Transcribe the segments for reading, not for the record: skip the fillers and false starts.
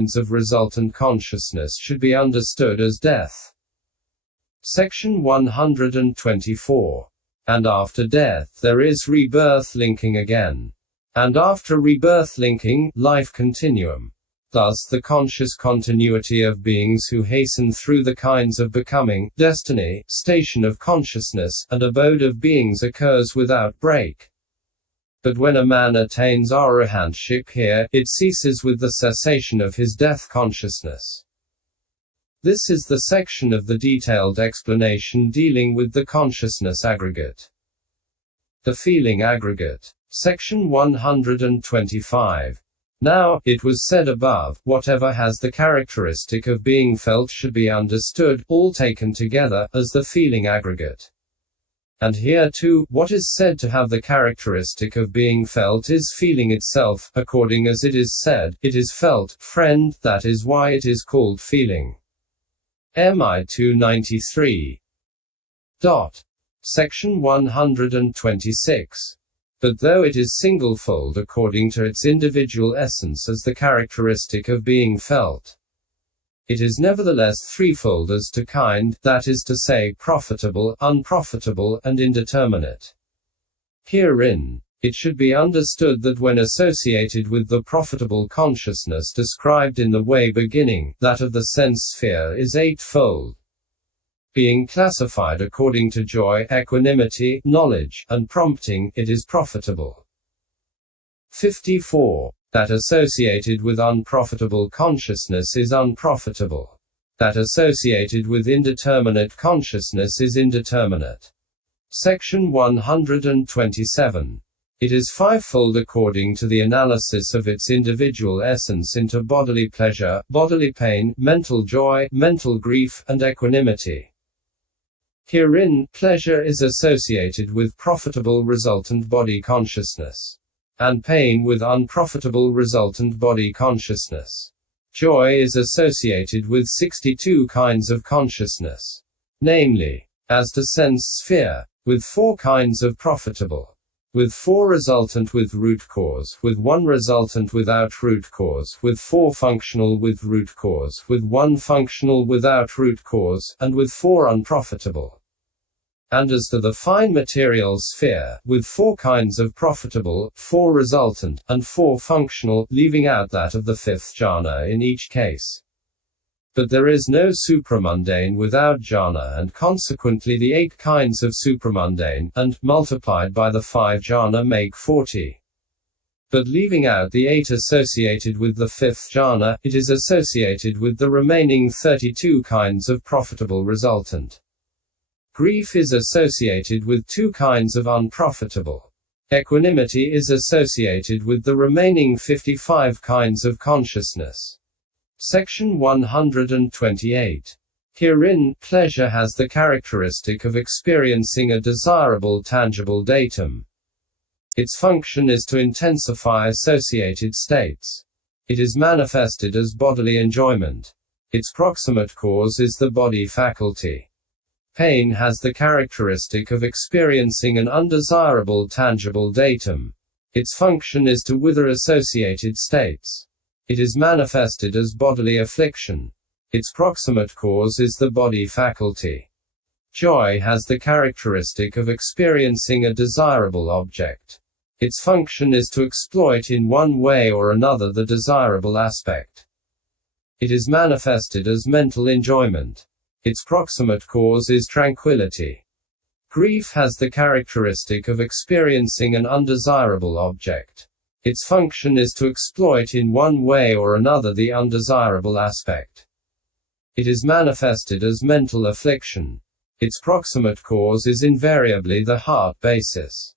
of resultant consciousness should be understood as death. Section 124. And after death there is rebirth-linking again. And after rebirth-linking, life-continuum. Thus the conscious continuity of beings who hasten through the kinds of becoming, destiny, station of consciousness, and abode of beings occurs without break. But when a man attains Arahantship here, it ceases with the cessation of his death consciousness. This is the section of the detailed explanation dealing with the consciousness aggregate. The feeling aggregate. Section 125. Now, it was said above, whatever has the characteristic of being felt should be understood, all taken together, as the feeling aggregate. And here too, what is said to have the characteristic of being felt is feeling itself, according as it is said, it is felt, friend, that is why it is called feeling. MI 293. Section 126. But though it is singlefold according to its individual essence as the characteristic of being felt, it is nevertheless threefold as to kind, that is to say, profitable, unprofitable, and indeterminate. Herein, it should be understood that when associated with the profitable consciousness described in the way beginning, that of the sense sphere is eightfold. Being classified according to joy, equanimity, knowledge, and prompting, it is profitable. 54. That associated with unprofitable consciousness is unprofitable. That associated with indeterminate consciousness is indeterminate. Section 127. It is fivefold according to the analysis of its individual essence into bodily pleasure, bodily pain, mental joy, mental grief, and equanimity. Herein, pleasure is associated with profitable resultant body consciousness, and pain with unprofitable resultant body consciousness. Joy is associated with 62 kinds of consciousness, namely, as to sense sphere, with 4 kinds of profitable, with 4 resultant with root cause, with 1 resultant without root cause, with 4 functional with root cause, with 1 functional without root cause, and with 4 unprofitable. And as to the fine material sphere, with 4 kinds of profitable, 4 resultant, and 4 functional, leaving out that of the 5th jhana in each case. But there is no supramundane without jhana, and consequently the 8 kinds of supramundane, and, multiplied by the 5 jhana make 40. But leaving out the 8 associated with the 5th jhana, it is associated with the remaining 32 kinds of profitable resultant. Grief is associated with 2 kinds of unprofitable. Equanimity is associated with the remaining 55 kinds of consciousness. Section 128. Herein, pleasure has the characteristic of experiencing a desirable tangible datum. Its function is to intensify associated states. It is manifested as bodily enjoyment. Its proximate cause is the body faculty. Pain has the characteristic of experiencing an undesirable tangible datum. Its function is to wither associated states. It is manifested as bodily affliction. Its proximate cause is the body faculty. Joy has the characteristic of experiencing a desirable object. Its function is to exploit in one way or another the desirable aspect. It is manifested as mental enjoyment. Its proximate cause is tranquility. Grief has the characteristic of experiencing an undesirable object. Its function is to exploit in one way or another the undesirable aspect. It is manifested as mental affliction. Its proximate cause is invariably the heart basis.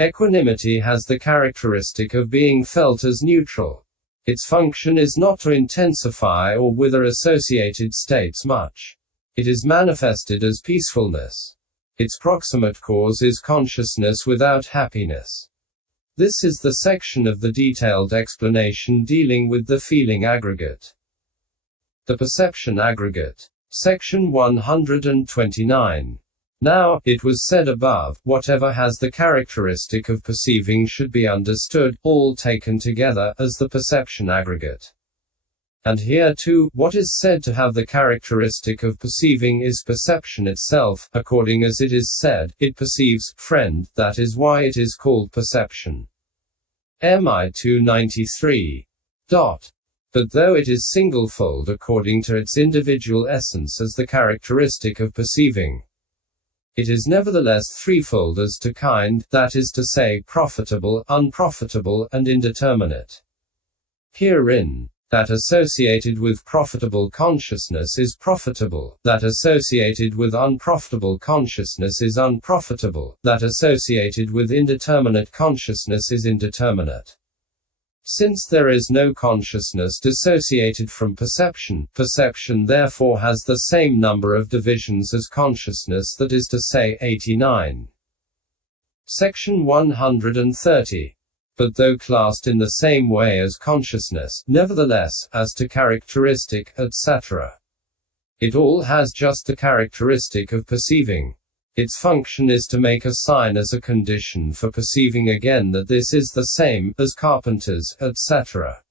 Equanimity has the characteristic of being felt as neutral. Its function is not to intensify or wither associated states much. It is manifested as peacefulness. Its proximate cause is consciousness without happiness. This is the section of the detailed explanation dealing with the feeling aggregate. The perception aggregate. Section 129. Now, it was said above, whatever has the characteristic of perceiving should be understood, all taken together, as the perception aggregate. And here too, what is said to have the characteristic of perceiving is perception itself, according as it is said, it perceives, friend, that is why it is called perception. MI 293. But though it is singlefold according to its individual essence as the characteristic of perceiving, it is nevertheless threefold as to kind, that is to say, profitable, unprofitable, and indeterminate. Herein, that associated with profitable consciousness is profitable, that associated with unprofitable consciousness is unprofitable, that associated with indeterminate consciousness is indeterminate. Since there is no consciousness dissociated from perception, perception therefore has the same number of divisions as consciousness, that is to say, 89. Section 130. But though classed in the same way as consciousness, nevertheless, as to characteristic, etc., it all has just the characteristic of perceiving. Its function is to make a sign as a condition for perceiving again that this is the same, as carpenters, etc.,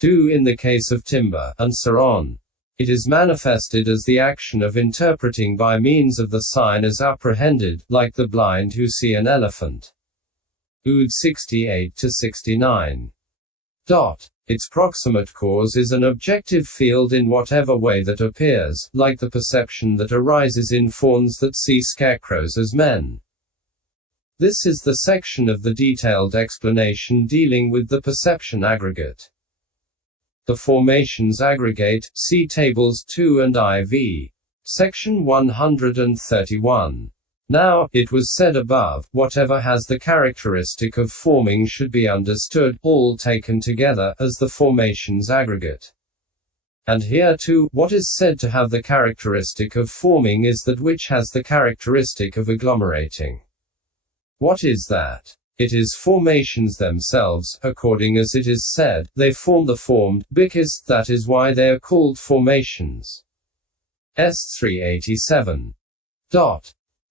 do in the case of timber, and so on. It is manifested as the action of interpreting by means of the sign as apprehended, like the blind who see an elephant. Ood 68-69. Its proximate cause is an objective field in whatever way that appears, like the perception that arises in fawns that see scarecrows as men. This is the section of the detailed explanation dealing with the perception aggregate. The formations aggregate, see tables 2 and IV. Section 131. Now, it was said above, whatever has the characteristic of forming should be understood, all taken together, as the formations aggregate. And here too, what is said to have the characteristic of forming is that which has the characteristic of agglomerating. What is that? It is formations themselves, according as it is said, they form the formed, because that is why they are called formations. S 387.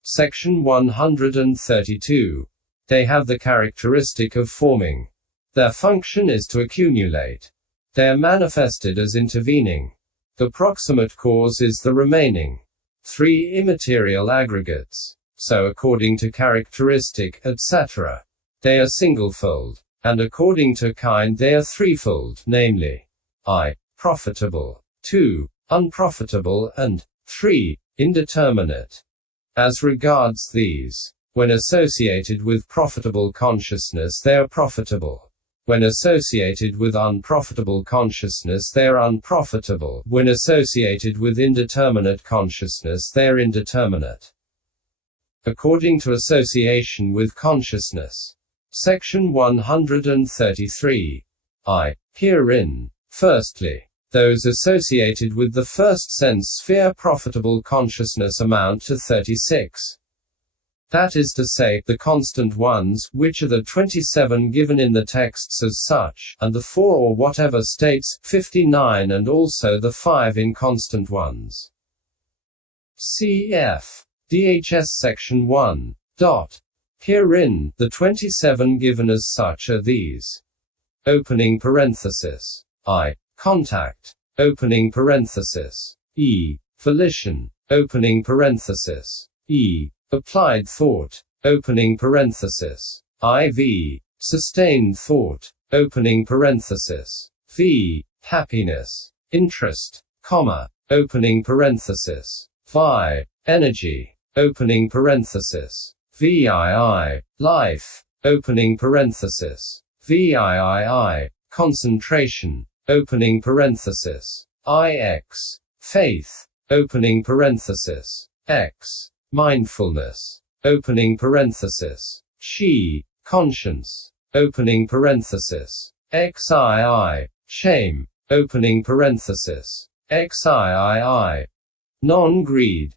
Section 132. They have the characteristic of forming. Their function is to accumulate. They are manifested as intervening. The proximate cause is the remaining. 3 immaterial aggregates. So according to characteristic, etc., they are singlefold. And according to kind they are threefold, namely, I, profitable, 2, unprofitable, and 3, indeterminate. As regards these, when associated with profitable consciousness they are profitable. When associated with unprofitable consciousness they are unprofitable. When associated with indeterminate consciousness they are indeterminate. According to association with consciousness. Section 133. Herein, firstly, those associated with the first sense sphere profitable consciousness amount to 36. That is to say, the constant ones, which are the 27 given in the texts as such, and the 4 or whatever states, 59, and also the 5 inconstant ones. Cf. DHS Section 1. Herein, the 27 given as such are these. Opening parenthesis. Contact. Opening parenthesis. E. Volition. Opening parenthesis. E. Applied thought. Opening parenthesis. IV. Sustained thought. Opening parenthesis. V. Happiness. Interest. Opening parenthesis. Vi. Energy. Opening parenthesis. VII. Life. Opening parenthesis. VIII. Concentration. Opening parenthesis. IX. Faith. Opening parenthesis. X. Mindfulness. Opening parenthesis. Chi. Conscience. Opening parenthesis. XII. Shame. Opening parenthesis. XIII. Non-greed.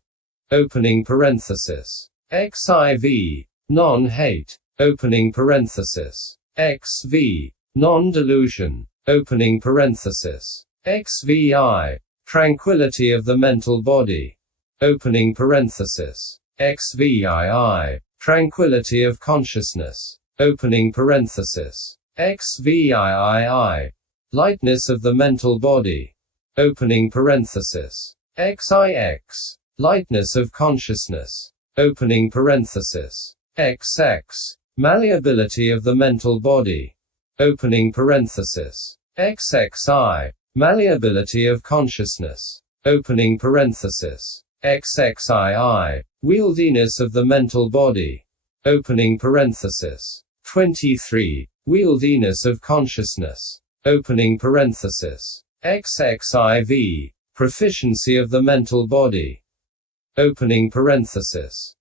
Opening parenthesis. XIV. Non-hate. Opening parenthesis. XV. Non-delusion. Opening parenthesis. XVI. Tranquility of the mental body. Opening parenthesis. XVII. Tranquility of consciousness. Opening parenthesis. XVIII. lightness of the mental body. Opening parenthesis. XIX. Lightness of consciousness. Opening parenthesis. XX. Malleability of the mental body. Opening parenthesis. XXI. Malleability of consciousness. Opening parenthesis. XXII. Wieldiness of the mental body. Opening parenthesis. 23. Wieldiness of consciousness. Opening parenthesis. XXIV. Proficiency of the mental body. Opening parenthesis.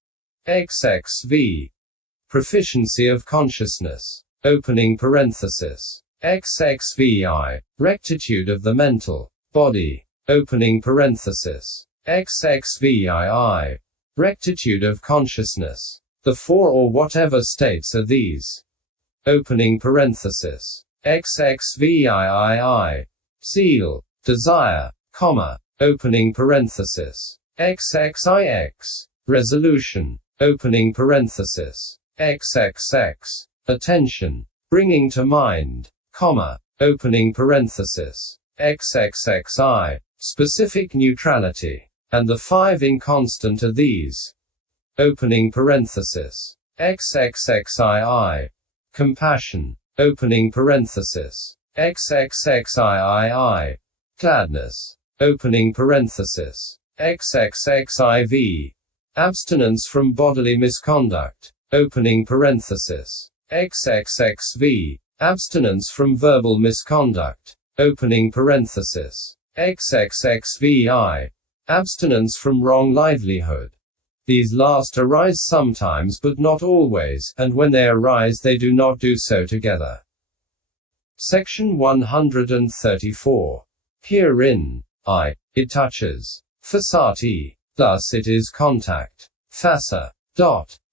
XXV. Proficiency of consciousness. Opening parenthesis. XXVI. Rectitude of the mental body. Opening parenthesis. XXVII. Rectitude of consciousness. The four or whatever states are these. Opening parenthesis. XXVIII. Zeal, desire, comma. Opening parenthesis. XXIX. Resolution. Opening parenthesis. XXX. Attention. Bringing to mind, comma. Opening parenthesis. XXXI. Specific neutrality. And the five inconstant are these. Opening parenthesis. XXXII. Compassion. Opening parenthesis. XXXIII. Gladness. Opening parenthesis. XXXIV. Abstinence from bodily misconduct. Opening parenthesis. XXXV. Abstinence from verbal misconduct. Opening parenthesis. XXXVI. Abstinence from wrong livelihood. These last arise sometimes but not always, and when they arise they do not do so together. Section 134. Herein, it touches. Fasati. Thus it is contact. Fasa.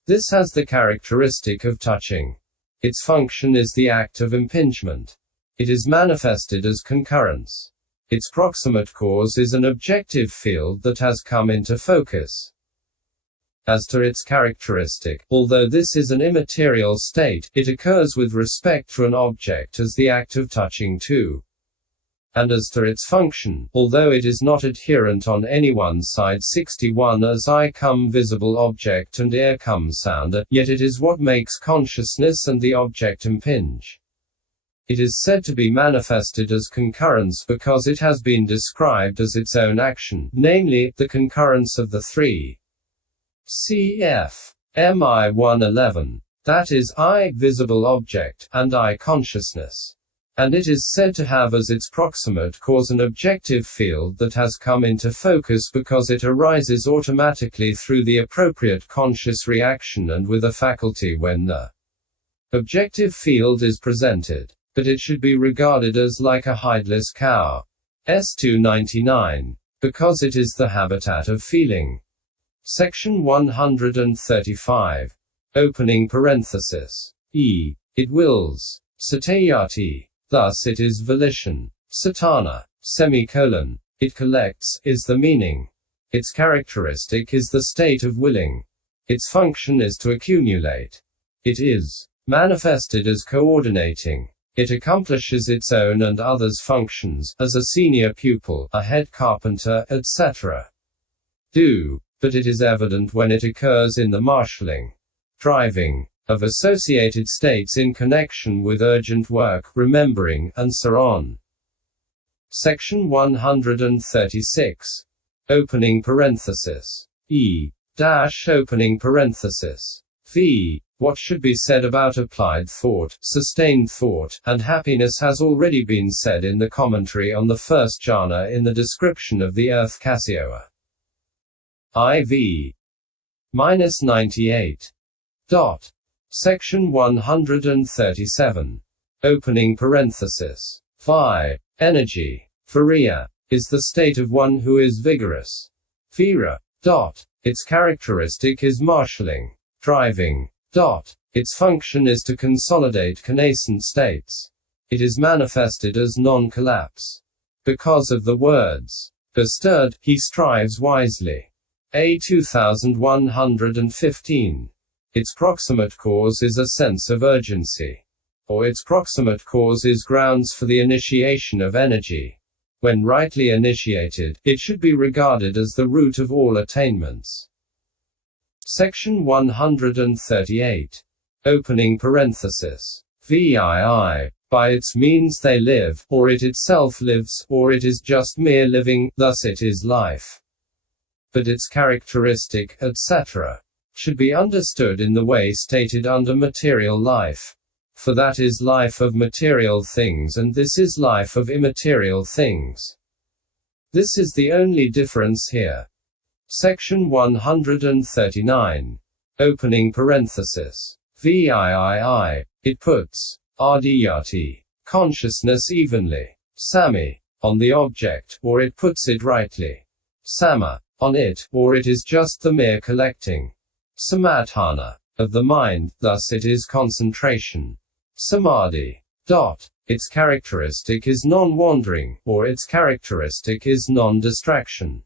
This has the characteristic of touching. Its function is the act of impingement. It is manifested as concurrence. Its proximate cause is an objective field that has come into focus. As to its characteristic, although this is an immaterial state, it occurs with respect to an object as the act of touching too. And as to its function, although it is not adherent on any one side 61 as eye come visible object and ear come sound, yet it is what makes consciousness and the object impinge. It is said to be manifested as concurrence because it has been described as its own action, namely, the concurrence of the three. Cf. MI 111. That is, eye, visible object, and eye consciousness. And it is said to have as its proximate cause an objective field that has come into focus because it arises automatically through the appropriate conscious reaction and with a faculty when the objective field is presented. But it should be regarded as like a hideless cow. S299. Because it is the habitat of feeling. Section 135. Opening parenthesis. It wills. Satayati. Thus it is volition. Satana. Semicolon. It collects, is the meaning. Its characteristic is the state of willing. Its function is to accumulate. It is manifested as coordinating. It accomplishes its own and others' functions, as a senior pupil, a head carpenter, etc. do. But it is evident when it occurs in the marshalling, driving, of associated states in connection with urgent work, remembering, and so on. Section 136. Opening parenthesis. Opening parenthesis. V. What should be said about applied thought, sustained thought, and happiness has already been said in the commentary on the first jhana in the description of the earth Cassioa. IV. -98. Section 137. Opening parenthesis. Vi. Energy. Viriya. Is the state of one who is vigorous. Vira. Its characteristic is marshalling. Driving. Its function is to consolidate connascent states. It is manifested as non-collapse. Because of the words, bestirred, he strives wisely. A 2115. Its proximate cause is a sense of urgency. or its proximate cause is grounds for the initiation of energy. When rightly initiated, it should be regarded as the root of all attainments. Section 138. Opening parenthesis. VII. By its means they live, or it itself lives, or it is just mere living, thus it is life. But its characteristic, etc., should be understood in the way stated under material life. For that is life of material things and this is life of immaterial things. This is the only difference here. Section 139. Opening parenthesis. VIII. It puts adiyati, consciousness evenly, sami, on the object, or it puts it rightly, sama, on it, or it is just the mere collecting, samadhana, of the mind, thus it is concentration. Samadhi. Its characteristic is non-wandering, or its characteristic is non-distraction.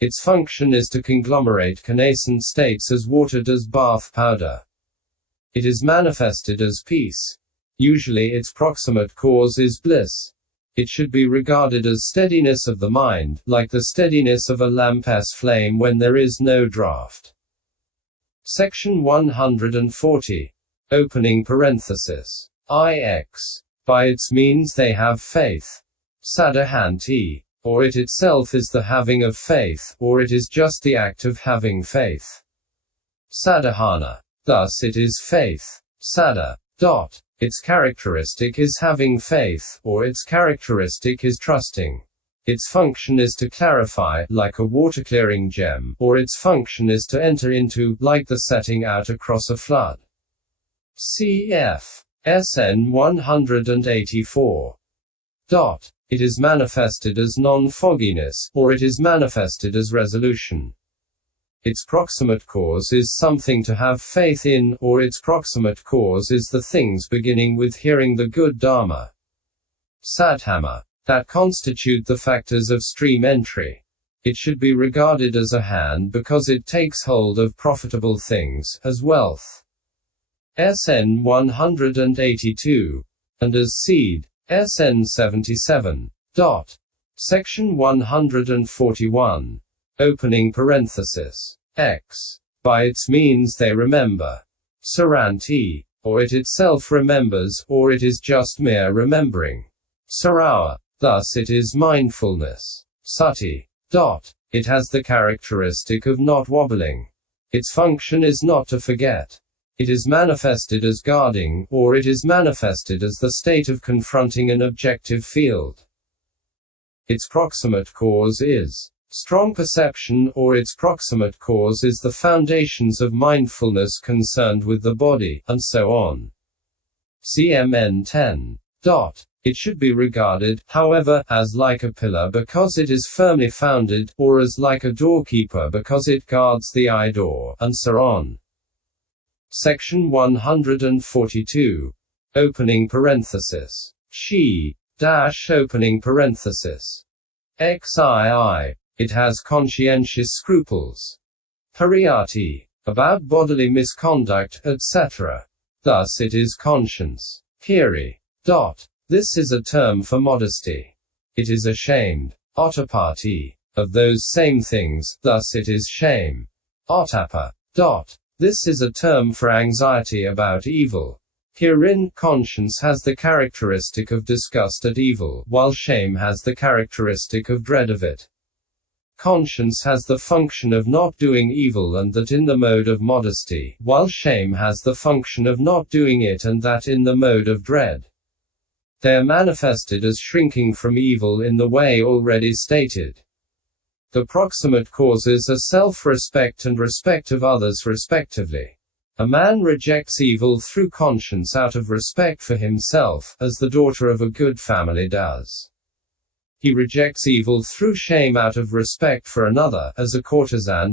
Its function is to conglomerate connascent states as water does bath powder. It is manifested as peace. Usually its proximate cause is bliss. It should be regarded as steadiness of the mind, like the steadiness of a lamp's flame when there is no draught. Section 140. Opening parenthesis. IX. By its means they have faith. Sadahanti. Or it itself is the having of faith, or it is just the act of having faith. Sadhana. Thus it is faith. Sada. Its characteristic is having faith, or its characteristic is trusting. Its function is to clarify, like a water-clearing gem, or its function is to enter into, like the setting out across a flood. Cf. SN 184. It is manifested as non-fogginess, or it is manifested as resolution. Its proximate cause is something to have faith in, or its proximate cause is the things beginning with hearing the good Dharma. Sadhama. That constitute the factors of stream entry. It should be regarded as a hand because it takes hold of profitable things, as wealth. SN 182. And as seed. SN 77. Section 141. Opening parenthesis. X. By its means they remember. Saranti. Or it itself remembers, or it is just mere remembering. Sarawa. Thus it is mindfulness. Sati. It has the characteristic of not wobbling. Its function is not to forget. It is manifested as guarding, or it is manifested as the state of confronting an objective field. Its proximate cause is strong perception, or its proximate cause is the foundations of mindfulness concerned with the body, and so on. CMN 10. It should be regarded, however, as like a pillar because it is firmly founded, or as like a doorkeeper because it guards the eye door, and so on. Section 142. Opening parenthesis. She. Opening parenthesis. XII. It has conscientious scruples. Pariyati. About bodily misconduct, etc. Thus it is conscience. Kiri. This is a term for modesty. It is ashamed. Ottapati. Of those same things, thus it is shame. Ottappa. This is a term for anxiety about evil. Herein, conscience has the characteristic of disgust at evil, while shame has the characteristic of dread of it. Conscience has the function of not doing evil and that in the mode of modesty, while shame has the function of not doing it and that in the mode of dread. They are manifested as shrinking from evil in the way already stated. The proximate causes are self-respect and respect of others respectively. A man rejects evil through conscience out of respect for himself, as the daughter of a good family does. He rejects evil through shame out of respect for another, as a courtesan